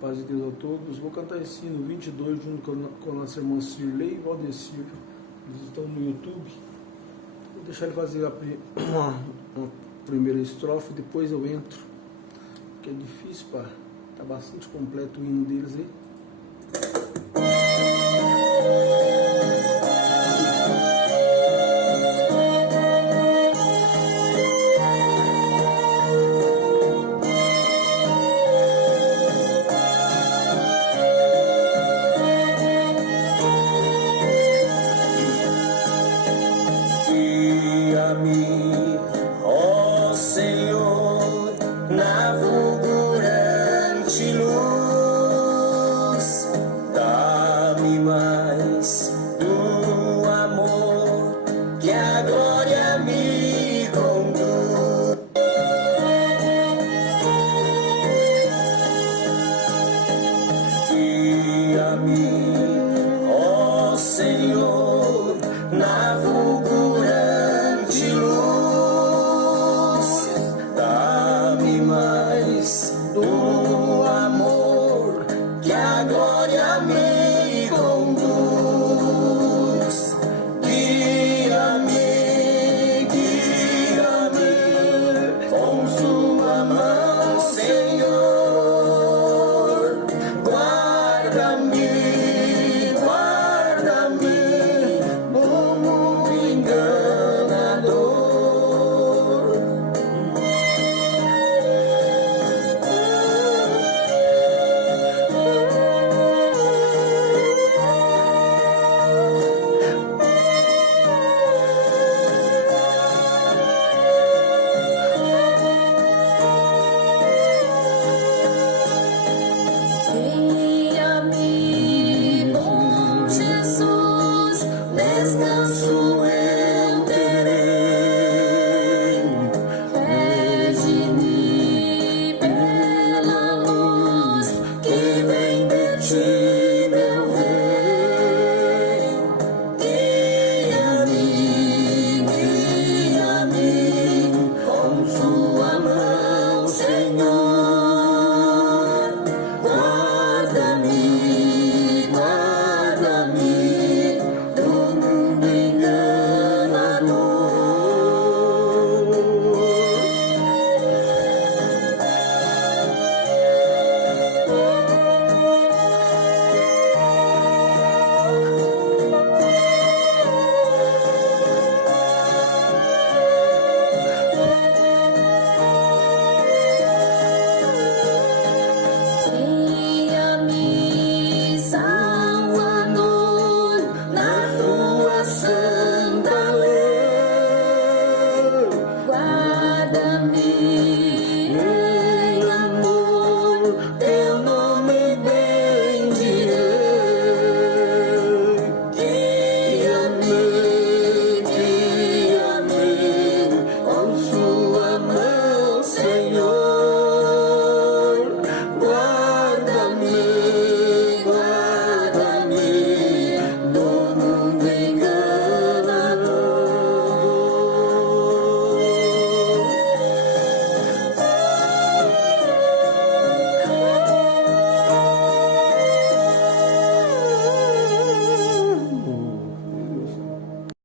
Paz de Deus a todos. Vou cantar esse hino 22 junto com a nossa irmã Cirlei e Valdecir. Eles estão no YouTube. Vou deixar ele fazer uma primeira estrofe, depois eu entro. Porque é difícil, pá. Tá bastante completo o hino deles aí. Guia-me, ó Senhor, na fulgurante luz, dá-me mais do amor que a glória me conduz. Guia-me,